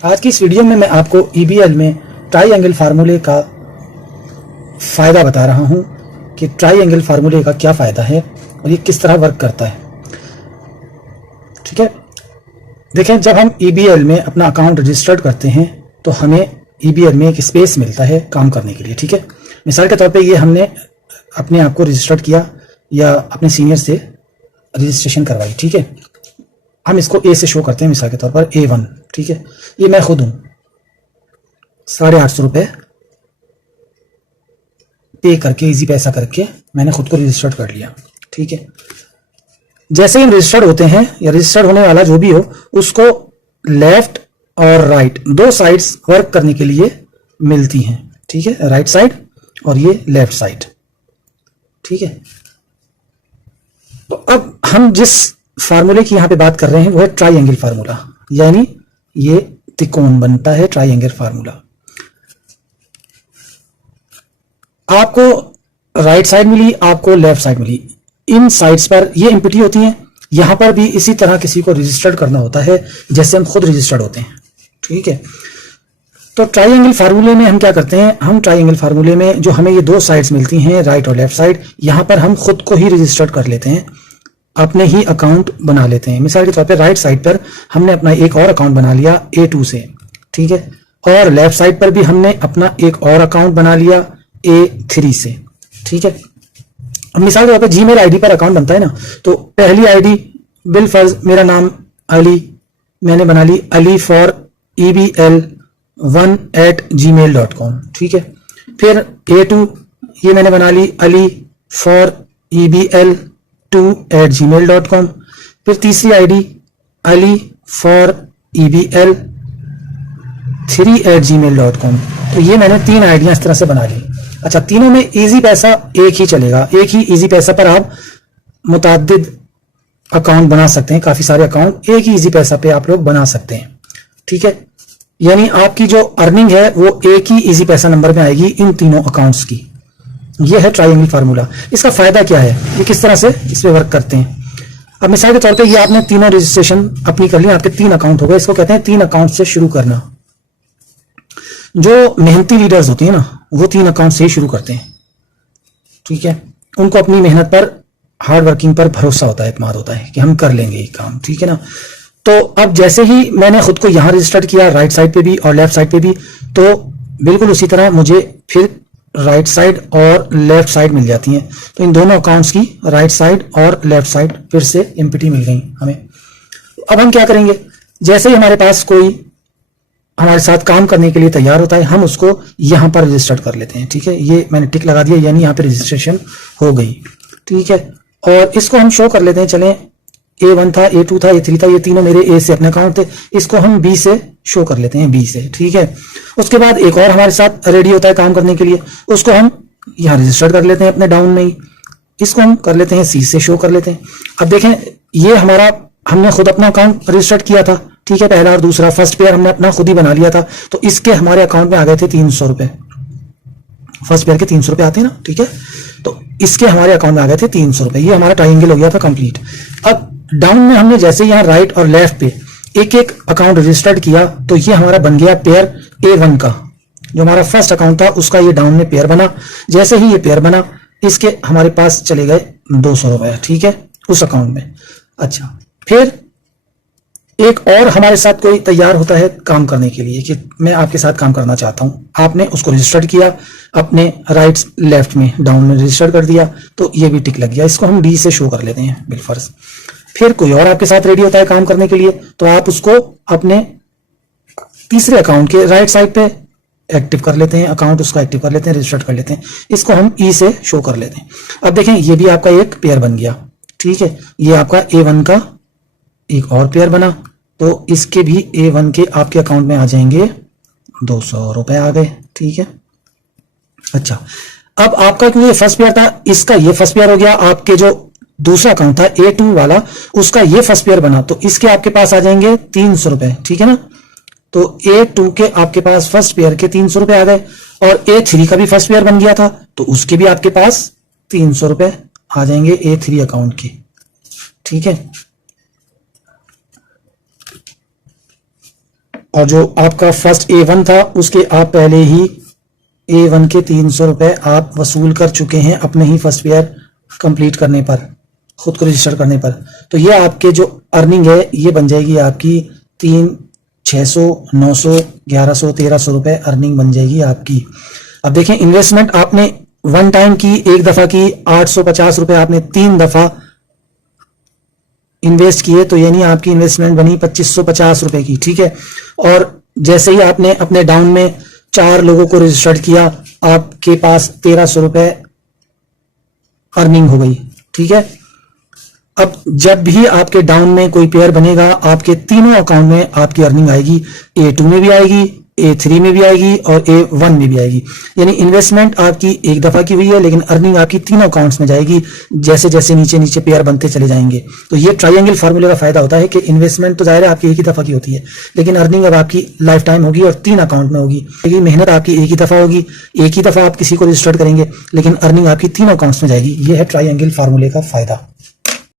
आज की इस वीडियो में मैं आपको ईबीएल में ट्राइएंगल फार्मूले का फ़ायदा बता रहा हूं कि ट्राइएंगल फार्मूले का क्या फ़ायदा है और ये किस तरह वर्क करता है। ठीक है, देखें, जब हम ईबीएल में अपना अकाउंट रजिस्टर्ड करते हैं तो हमें ईबीएल में एक स्पेस मिलता है काम करने के लिए। ठीक है, मिसाल के तौर पे ये हमने अपने आप को रजिस्टर्ड किया या अपने सीनियर से रजिस्ट्रेशन करवाई। ठीक है, हम इसको ए से शो करते हैं, मिसाल के तौर पर A1। ठीक है, ये मैं खुद हूं, 850 रुपये पे करके इजी पैसा करके मैंने खुद को रजिस्टर्ड कर लिया। ठीक है, जैसे ही हम रजिस्टर्ड होते हैं या रजिस्टर्ड होने वाला जो भी हो, उसको लेफ्ट और राइट दो साइड्स वर्क करने के लिए मिलती हैं। ठीक है, राइट साइड और ये लेफ्ट साइड। ठीक है, तो अब हम जिस फार्मूले की यहां पे बात कर रहे हैं वो है ट्राइएंगल फार्मूला, यानी ये त्रिकोण बनता है ट्राइएंगल फार्मूला। आपको राइट साइड मिली, आपको लेफ्ट साइड मिली, इन साइड्स पर ये एम्प्टी होती हैं। यहां पर भी इसी तरह किसी को रजिस्टर्ड करना होता है जैसे हम खुद रजिस्टर्ड होते हैं। ठीक है, तो ट्राइएंगल फार्मूले में हम क्या करते हैं, हम ट्राइएंगल फार्मूले में जो हमें ये दो साइड्स मिलती हैं, राइट और लेफ्ट साइड, यहां पर हम खुद को ही रजिस्टर्ड कर लेते हैं, अपने ही अकाउंट बना लेते हैं। मिसाल के तौर पे राइट साइड पर हमने अपना एक और अकाउंट बना लिया A2 से। ठीक है, और लेफ्ट साइड पर भी हमने अपना एक और अकाउंट बना लिया A3 से। ठीक है, अब मिसाल के तौर पे जीमेल आईडी पर अकाउंट बनता है ना, तो पहली आईडी बिलफर्ज मेरा नाम अली, मैंने बना ली अली फॉर EBL1@gmail.com। ठीक है, फिर A2 ये मैंने बना ली अली फॉर EBL2@gmail.com। फिर तीसरी आईडी अली फॉर EBL3@gmail.com। तो ये मैंने 3 आईडियां इस तरह से बना ली। अच्छा, तीनों में इजी पैसा एक ही चलेगा, एक ही इजी पैसा पर आप मुताद्दिद अकाउंट बना सकते हैं, काफी सारे अकाउंट एक ही इजी पैसा पे आप लोग बना सकते हैं। ठीक है, यानी आपकी जो अर्निंग है वो एक ही इजी पैसा नंबर में आएगी इन तीनों अकाउंट्स की। ये है ट्राइएंगल फार्मूला। इसका फायदा क्या है, ये किस तरह से इस पे वर्क करते हैं। अब मिसाल के तौर पे ये आपने तीनों रजिस्ट्रेशन अपनी कर ली, आपके 3 अकाउंट हो गए। इसको कहते हैं 3 अकाउंट से शुरू करना। जो मेहनती लीडर्स होती है ना, वो 3 अकाउंट से ही शुरू करते हैं। ठीक है, उनको अपनी मेहनत पर, हार्ड वर्किंग पर भरोसा होता है, इत्मीनान होता है कि हम कर लेंगे ये काम। ठीक है ना, तो अब जैसे ही मैंने खुद को यहां रजिस्टर्ड किया, राइट साइड पे भी और लेफ्ट साइड पे भी, तो बिल्कुल उसी तरह मुझे फिर राइट साइड और लेफ्ट साइड मिल जाती हैं। तो इन दोनों अकाउंट्स की राइट साइड और लेफ्ट साइड फिर से एम्प्टी मिल गई हमें। अब हम क्या करेंगे, जैसे ही हमारे पास कोई हमारे साथ काम करने के लिए तैयार होता है, हम उसको यहां पर रजिस्टर्ड कर लेते हैं। ठीक है, ये मैंने टिक लगा दिया, यानी यहां पे रजिस्ट्रेशन हो गई। ठीक है, और इसको हम शो कर लेते हैं। चलें, A1 था, A2 था, A3 था, ये तीनों मेरे A से अपने अकाउंट थे, इसको हम B से शो कर लेते हैं, B से। ठीक है, उसके बाद एक और हमारे साथ रेडी होता है काम करने के लिए, उसको हम यहां रजिस्टर्ड कर लेते हैं अपने डाउन में ही, इसको हम कर लेते हैं C से शो कर लेते हैं। अब देखें, ये हमारा, हमने खुद अपना अकाउंट रजिस्टर्ड किया था। ठीक है, पहला और दूसरा, फर्स्ट पेयर हमने अपना खुद ही बना लिया था, तो इसके हमारे अकाउंट में आ गए थे 300 रुपए। फर्स्ट पेयर के 300 रुपए आते हैं ना। ठीक है, तो इसके हमारे अकाउंट में आ गए थे 300 रुपए। ये हमारा ट्राइएंगल हो गया था कंप्लीट। अब डाउन में हमने जैसे यहाँ राइट और लेफ्ट पे एक एक अकाउंट रजिस्टर्ड किया, तो ये हमारा बन गया पेयर A1 का, जो हमारा फर्स्ट अकाउंट था उसका ये डाउन में पेयर बना। जैसे ही ये पेयर बना, इसके हमारे पास चले गए 200 रुपए। ठीक है, उस अकाउंट में। अच्छा, फिर एक और हमारे साथ कोई तैयार होता है काम करने के लिए कि मैं आपके साथ काम करना चाहता हूं, आपने उसको रजिस्टर्ड किया, अपने राइट लेफ्ट में डाउन में रजिस्टर कर दिया, तो ये भी टिक लग गया। इसको हम D से शो कर लेते हैं बिलफर्ज। फिर कोई और आपके साथ रेडी होता है काम करने के लिए, तो आप उसको अपने तीसरे अकाउंट के राइट साइड पे एक्टिव कर लेते हैं, अकाउंट उसका एक्टिव कर लेते हैं, रजिस्टर्ड कर लेते हैं, इसको हम E से शो कर लेते हैं। अब देखें, ये भी आपका एक पेयर बन गया। ठीक है, ये आपका A1 का एक और पेयर बना, तो इसके भी A1 के आपके अकाउंट में आ जाएंगे 200 रुपए आ गए। ठीक है, अच्छा, अब आपका क्योंकि ये फर्स्ट पेयर था, इसका ये फर्स्ट पेयर हो गया, आपके जो दूसरा अकाउंट था A2 वाला, उसका ये फर्स्ट पेयर बना, तो इसके आपके पास आ जाएंगे 300 रुपए। ठीक है ना, तो A2 के आपके पास फर्स्ट पेयर के 300 रुपए आ गए, और A3 का भी फर्स्ट पेयर बन गया था, तो उसके भी आपके पास 300 रुपए आ जाएंगे A3 अकाउंट के। ठीक है, और जो आपका फर्स्ट A1 था उसके आप पहले ही A1 के 300 रुपए आप वसूल कर चुके हैं अपने ही फर्स्ट पेयर कंप्लीट करने पर, खुद को रजिस्टर करने पर। तो ये आपके जो अर्निंग है ये बन जाएगी आपकी 600, 900, 1100, 1300 रुपए अर्निंग बन जाएगी आपकी। अब देखें, इन्वेस्टमेंट आपने वन टाइम की, एक दफा की, 850 रुपए आपने 3 दफा इन्वेस्ट किए, तो यानी आपकी इन्वेस्टमेंट बनी 2550 रुपए की, ठीक है। और जैसे ही आपने अपने डाउन में 4 लोगों को रजिस्टर्ड किया, आपके पास 1300 रुपए अर्निंग हो गई, ठीक है। अब जब भी आपके डाउन में कोई पेयर बनेगा, आपके तीनों अकाउंट में आपकी अर्निंग आएगी, A2 में भी आएगी, A3 में भी आएगी और A1 में भी आएगी। यानी इन्वेस्टमेंट आपकी एक दफा की हुई है, लेकिन अर्निंग आपकी तीनों अकाउंट्स में जाएगी, जैसे जैसे नीचे नीचे पेयर बनते चले जाएंगे। तो ये ट्रायंगल फार्मूले का फायदा होता है कि इन्वेस्टमेंट तो जाहिर है आपकी एक ही दफा की होती है, लेकिन अर्निंग अब आपकी लाइफ टाइम होगी और 3 अकाउंट में होगी। लेकिन मेहनत आपकी एक ही दफा होगी, एक ही दफा आप किसी को रजिस्टर्ड करेंगे, लेकिन अर्निंग आपकी तीनों अकाउंट्स में जाएगी। ये है ट्रायंगल फार्मूले का फायदा।